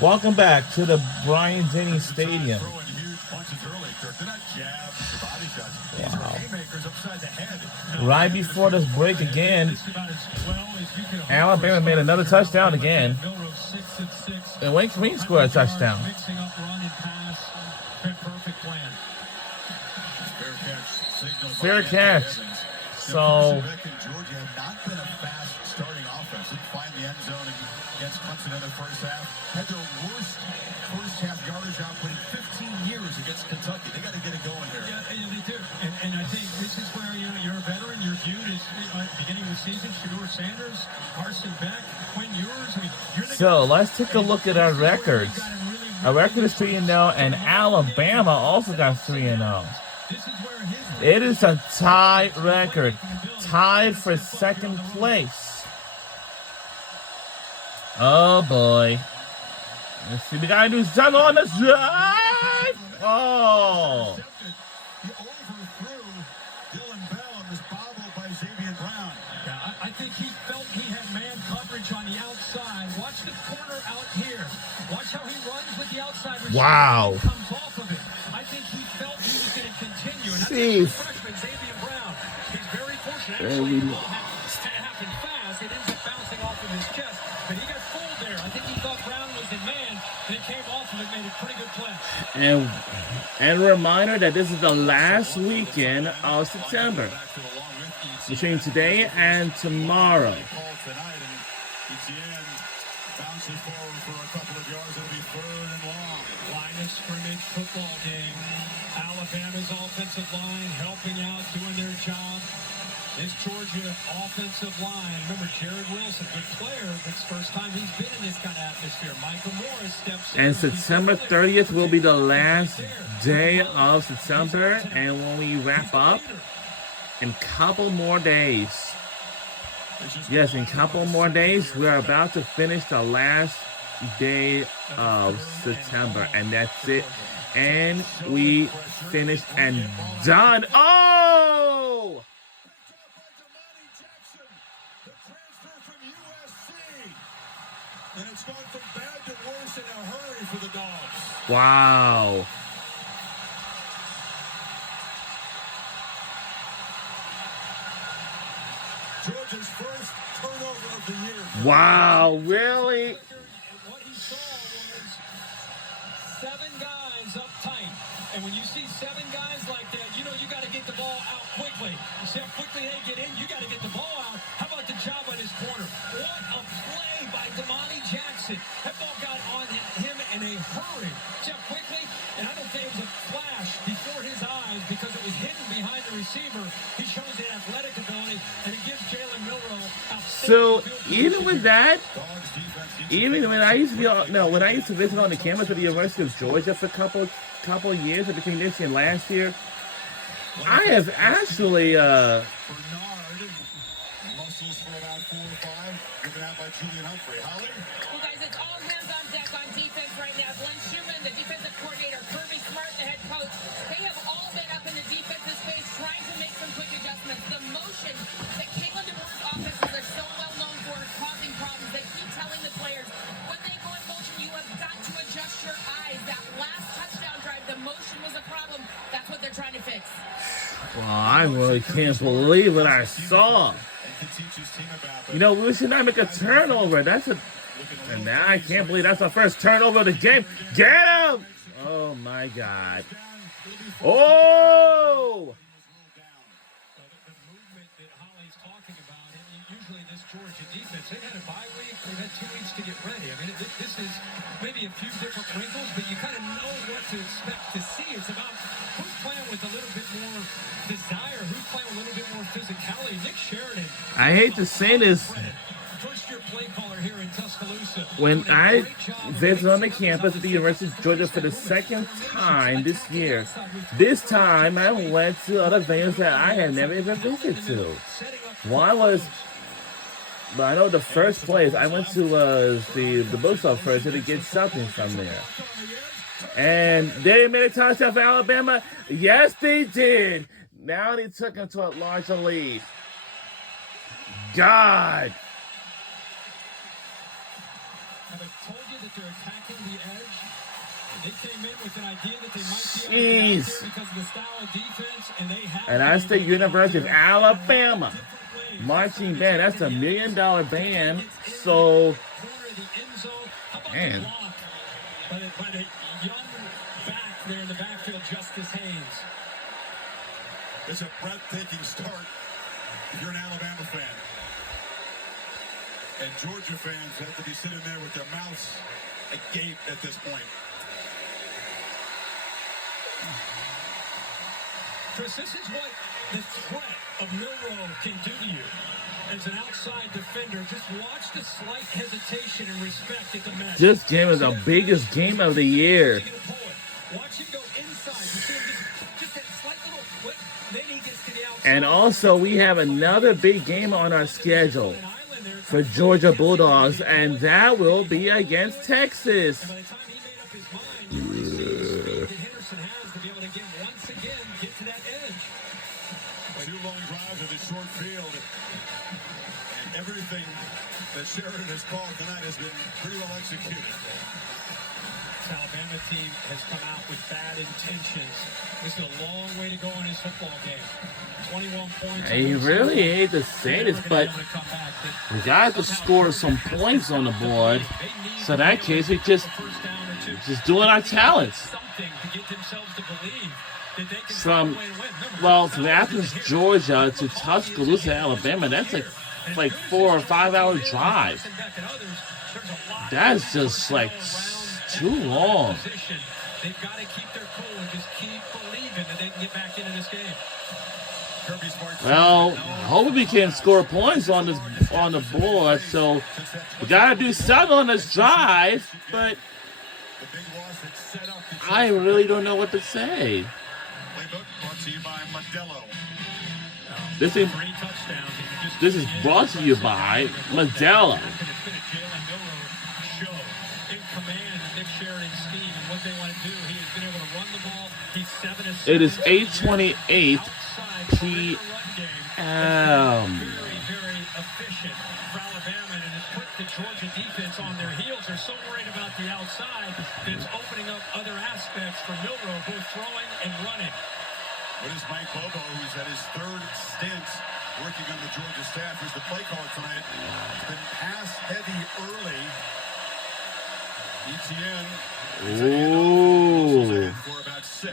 Welcome back to the Bryant-Denny Stadium. Wow. Right before this break again, Alabama made another touchdown again. And Wayne Green scored a touchdown. Fair catch. So Georgia had not been a fast starting offense. Didn't find the end zone against Clemson in the first half. Had their worst first half yardage output in 15 years against Kentucky. They got to get it going here. Yeah, they do. And I think this is where you're a veteran. You're viewed as beginning of the season. Shedeur Sanders, Carson Beck, Quinn Ewers. So let's take a look at our records. Our record is 3-0, and Alabama also got 3-0. It is a tied record. Tied for second place. Oh boy. Let's see. We gotta do something on the drive. Oh. He overthrew Dylan Bell and was bobbled by Xavier Brown. Yeah, I think he felt he had man coverage on the outside. Watch the corner out here. Watch how he runs with the outside. Wow. Comes off of it. I think he felt he was going to continue. And I think the freshman Xavier Brown, he's very fortunate. And we Actually, it happened fast. It ends up bouncing off of his chest. But he got fooled there. I think he thought Brown was in man, and it came off of it, made a pretty good play. And a reminder that this is the last weekend of September. Between today and tomorrow. Bounces forward for a couple of yards. It'll be third and long. Line of scrimmage football game. Alabama's offensive line helping out, doing their job. This Georgia offensive line. Remember, Jared Wilson, good player. It's the first time he's been in this kind of atmosphere. Michael Morris steps in. And September 30th will be the last day of September. And when we wrap up, in a couple more days. Yes, in a couple more days, we are about to finish the last day of September. And that's it. And we finished and done. Oh! And it's gone from bad to worse in a hurry for the Dogs. Wow. Georgia's first turnover of the year. Wow, really? What he saw was 7 guys up tight. And when you see 7 guys like that, you know you got to get the ball out quickly. You see how quickly they get in, you got to get the ball out. How about the job on his corner? What a play by Damani Jackson. That ball got on him in a hurry. See how quickly? And I don't think it was a flash before his eyes because it was hidden behind the receiver. He shows the athletic ability, and it gives Jalen Milroe So even with that, even when I used to be when I used to visit on the campus of the University of Georgia for a couple of years, between this year and last year, I have actually Bernard, muscles for about 4 or 5, given out by Julian Humphrey. Holly? Well, guys, it's all hands on deck on defense right now. Glenn Schumann, the defensive coordinator, Kirby Smart, the head coach, they have all been up in the defensive space trying to make some quick adjustments. The motion that Kalen DeBoer's offenses are so well known for is causing problems. They keep telling the players, when they go in motion, you have got to adjust your eyes. That last touchdown drive, the motion was a problem. That's what they're trying to fix. Well, I really can't believe what I saw. You know, we should not make a turnover. And now I can't believe that's our first turnover of the game. Get him! Oh my God. Oh! The movement that Holly's talking about, and usually this Georgia defense, they've had a bye week, they've had 2 weeks to get ready. I mean, this is maybe a few different wrinkles, but you kind of know what to expect to see. It's about who's playing with a little bit more desire, who's playing with a little bit more physicality. Nick Sheridan. I hate to say this. First-year play caller here in Tuscaloosa. When I visited on the campus at the University of Georgia for the second time this year, this time I went to other venues that I had never even visited to. One was, but I know the first place I went to was the bookstore first to get something from there. And they made a touchdown for Alabama. Yes, they did. Now they took him to a larger lead. God. Have I told you that they're attacking the edge? They came in with an idea that they might be able to get out Jeez. there because of the style of defense, and they have United States University of Alabama. different ways. Marching band. That's $1 million band. So, Corner of the end zone. How about man. the block by the young back there in the backfield, Justice Haynes? It's a breathtaking start if you're an Alabama fan. And Georgia fans have to be sitting there with their mouths agape at this point. Chris, this is what the threat of Milroe can do to you as an outside defender. Just watch the slight hesitation and respect at the mesh. this game is the biggest game of the year. Watch him go inside. You see him just that slight little flip. Then he gets to the outside. And also, we have another big game on our schedule An island there. for Georgia Bulldogs, and that will be against Texas. By the time he made up his mind, you really see the speed that Henderson has to be able to once again get to that edge. 2 long drives with a short field. And everything that Sheridan has called tonight has been pretty well executed. This Alabama team has come out with bad intentions. This is a long way to go in this football game. 21 points. I really hate to say this, but we got to score some points on the board. So in that case, we just doing our talents. Something to get themselves to believe that they can From, find a way to win. Remember, well, from Athens, Georgia to Tuscaloosa, Alabama, that's like 4 or 5 hour drive. That's just like too long. They've got to keep their cool and just keep believing that they can get back into this game. Kirby Smart. Well, hopefully we can score points on the board. So we gotta do something on this drive, but The big loss that set up the I really don't know what to say. playbook brought to you by Modelo. This is 3 touchdowns. And just this is brought to you by Modelo. It's been a Jalen Milroe show in command of Nick Sheridan's scheme and what they want to do. He has been able to run the ball. He's 7 of 7. It is 8:28 outside perimeter run game. p.m. Very efficient for Alabama, and has put the Georgia defense on their heels. They're so worried about the outside that it's opening up other aspects for Milroe, both throwing and running. What is Mike Bobo, who's at his 3rd stint working on the Georgia staff, who's the play caller tonight? It's been pass heavy early. ETN Ooh. for about 6.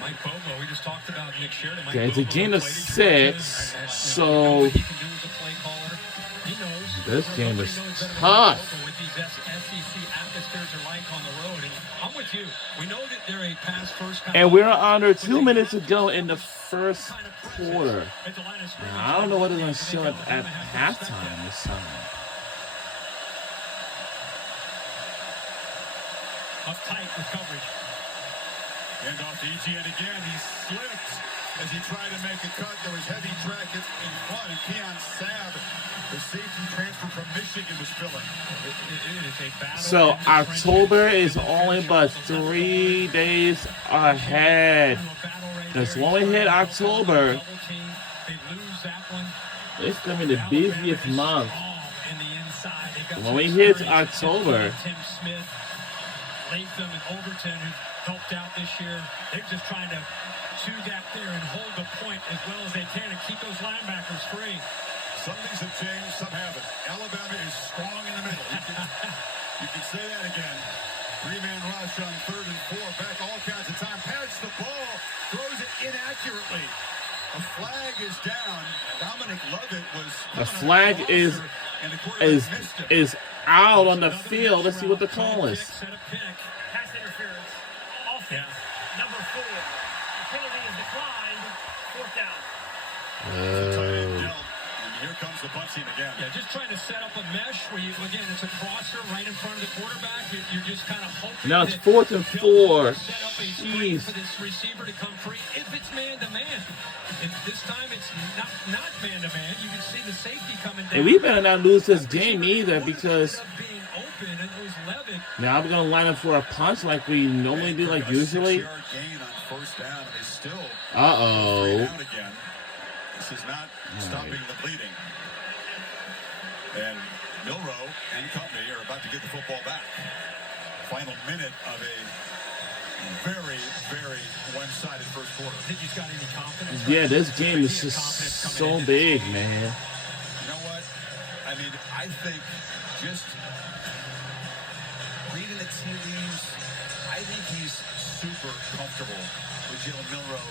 Mike Bobo, we just talked about Nick Sheridan. Mike Okay, it's a Bobo game of played in 6, Georgia. so What he can do as a play caller, he knows. this game is Nobody knows better than tough. Bobo what these SEC atmospheres are like on the road. And I'm with you. We know that they're a pass first kind And of we're under 2 minutes to go in the first kind of quarter. at the line of scrimmage. Now, I don't know what they're going to show at halftime this time. Up tight with coverage. Hand off to ETN again. He slipped as he tried to make a cut. There was heavy traffic in front, and Keon Sabb, the safety transfer from Michigan, was filling. It is a battle. So in the October trenches. is only but 3 days ahead. Because when we hit October, Double team. They lose that one. it's going to be the busiest month. In the inside. They've got When we some hit experience. October, Tim Smith, Latham, and Overton, who helped out this year. They're just trying to chew that there and hold the point as well as they can and keep those linebackers free. Some things have changed, some haven't. Alabama is strong in the middle. You can say that again. 3-man rush on 3rd and 4. Back all kinds of time. Pads the ball. Throws it inaccurately. A flag is down. Dominic Lovett was... the flag is and the quarterback missed it. is out on the field. Let's see what the call is. Set a pick. Pass interference. Offense. Number 4. The penalty is declined. 4th down. Tight end dealt. And here comes the bunching again. Yeah, just trying to set up a mesh where you, again, it's a crosser right in front of the quarterback. You're just kind of hoping. Now it's that 4th and they'll 4. set up a screen Jeez. for this receiver to come free if it's man to man. And this time it's not man to man. You can see the safety coming down. And we better not lose this game either, because Ended up being open, and it was Levitt. now we're going to line up for a punch like we normally do, like usually. 6-yard gain on 1st down, and they still 3 Uh-oh. down again. This is not stopping the bleeding. And Milroe and company are about to get the football back. Final minute of a very, very one-sided first quarter. Think he's got any confidence? Yeah, this game is Any just confidence so coming in? big, man. You know what? I mean, I think just reading the tea leaves, I think he's super comfortable with Jalen Milroe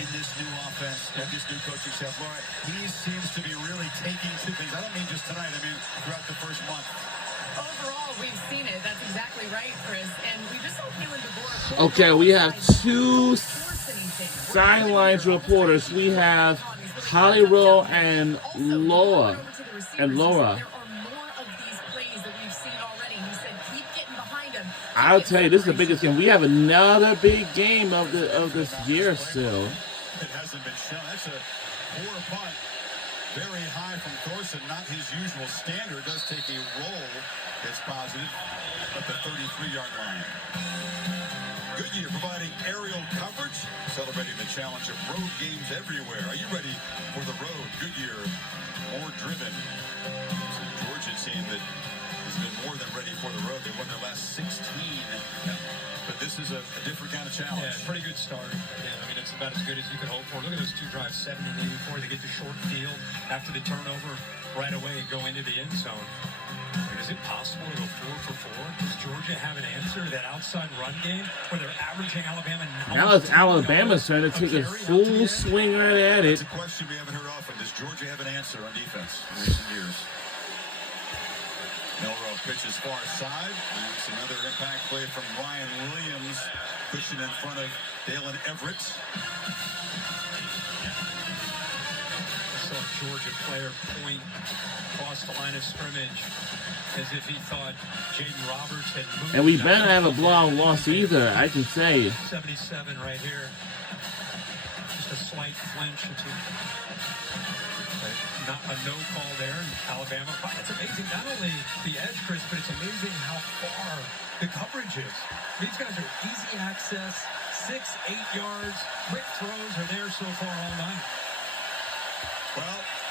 in this new offense and this new coaching staff. Laura, he seems to be really taking to things. I don't mean just tonight. I mean throughout the first month. Overall, we've seen it. That's exactly right, Chris. And we just saw Kalen DeBoer. Okay, we have two sidelines reporters. We have Holly Rowe and Laura. And Laura. There are more of these plays that we've seen already. He said, keep getting behind him. I'll tell you, this is the biggest game. We have another big game of this year still. It hasn't been shown. That's a poor punt. Very high from Thorson. Not his usual standard. Does take a roll. It's positive at the 33-yard line. Goodyear providing aerial coverage, celebrating the challenge of road games everywhere. Are you ready for the road? Goodyear, more driven. So Georgia team that has been more than ready for the road. They won their last 16. But this is a different kind of challenge. Yeah, pretty good start. Yeah, I mean, it's about as good as you could hope for. Look at those two drives, 70 and 84. They get the short field after the turnover right away and go into the end zone. Like, is it possible to go 4 for 4? Does Georgia have an answer to that outside run game where they're averaging Alabama? Now it's Alabama's turn to take a full swing right at it. It's a question we haven't heard often. Does Georgia have an answer on defense in recent years? Milroe pitches far side. It's another impact play from Ryan Williams, pushing in front of Dalen Everett. I saw a Georgia player point across the line of scrimmage as if he thought Jaden Roberts had moved. And we better have a blowout loss either, I can say. 77 right here. Just a slight flinch. Not a no call there in Alabama. But it's amazing, not only the edge, Chris, but it's amazing how far the coverage is. These guys are easy access, 6-8 yards, quick throws are there so far all night.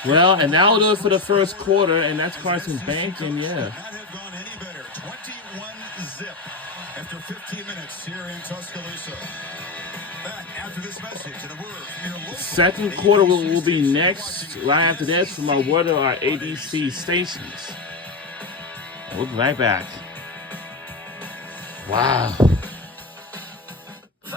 Well, and that'll do it for the first quarter, and that's Carson Banking, yeah. Not have gone any better. 21-zip after 15 minutes here in Tuscaloosa. Back after this message and a word from your local Second quarter will be next, right after this, from one of our ABC stations. We'll be right back. Wow.